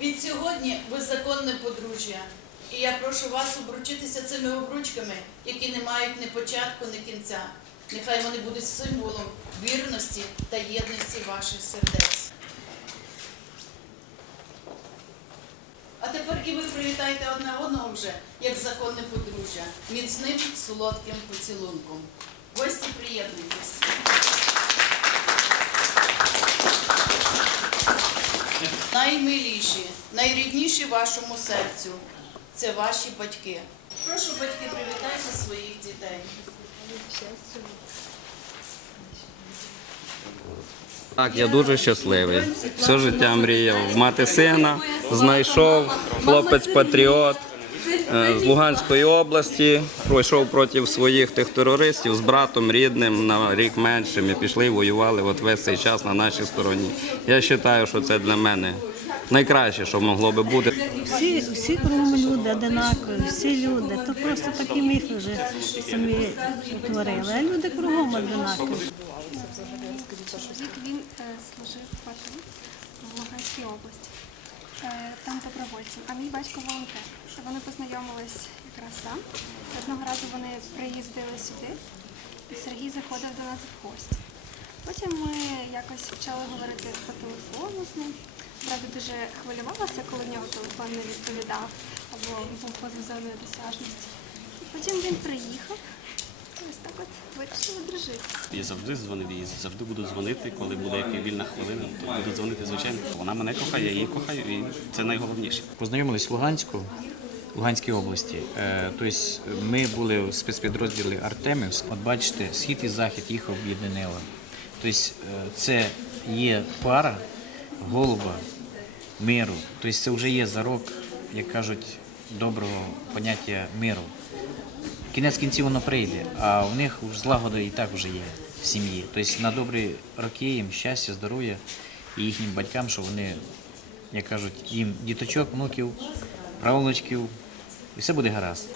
Відсьогодні ви законне подружжя. І я прошу вас обручитися цими обручками, які не мають ні початку, ні кінця. Нехай вони будуть символом вірності та єдності ваших сердець. А тепер і ви привітайте одне одного вже, як законне подружжя, міцним солодким поцілунком. Гості приєднуйтесь. Наймиліші, найрідніші вашому серцю це ваші батьки. Прошу батьки, привітайте своїх дітей. Так, я дуже щасливий. Все життя мріяв мати сина, знайшов хлопець патріот е, з Луганської області, пройшов проти своїх тих терористів з братом рідним на рік меншим і пішли воювали от весь цей час на нашій стороні. Я вважаю, що це для мене найкраще, що могло би бути. Всі, всі кругом люди одинакові, всі люди. То просто такі міфи вже самі творили. А люди кругом одинакові. Чоловік він е, служив в АТО в Луганській області, е, там добровольцем, а мій батько волонтер. Вони познайомились якраз там. Одного разу вони приїздили сюди, і Сергій заходив до нас в гості. Потім ми якось почали говорити по телефону з ним. Правда, дуже хвилювалася, коли в нього телефон не відповідав або був поза зоною досяжності. І потім він приїхав. і Ось так от вирішили дружити. Я завжди дзвонив їй, завжди буду дзвонити, коли буде яка вільна хвилина, то буду дзвонити, звичайно. Вона мене кохає, я її кохаю, і це найголовніше. Познайомились в Луганську, Луганській області. Е, Тобто ми були в спецпідрозділі Артемівськ. От бачите, схід і захід їх об'єднало. Тобто е, це є пара голуба миру. Тобто це вже є зарок, як кажуть, доброго поняття миру. Кінець кінців воно прийде, а в них злагода і так вже є в сім'ї. Тобто на добрі роки їм щастя, здоров'я і їхнім батькам, що вони, як кажуть, їм діточок, внуків, правнучків, і все буде гаразд.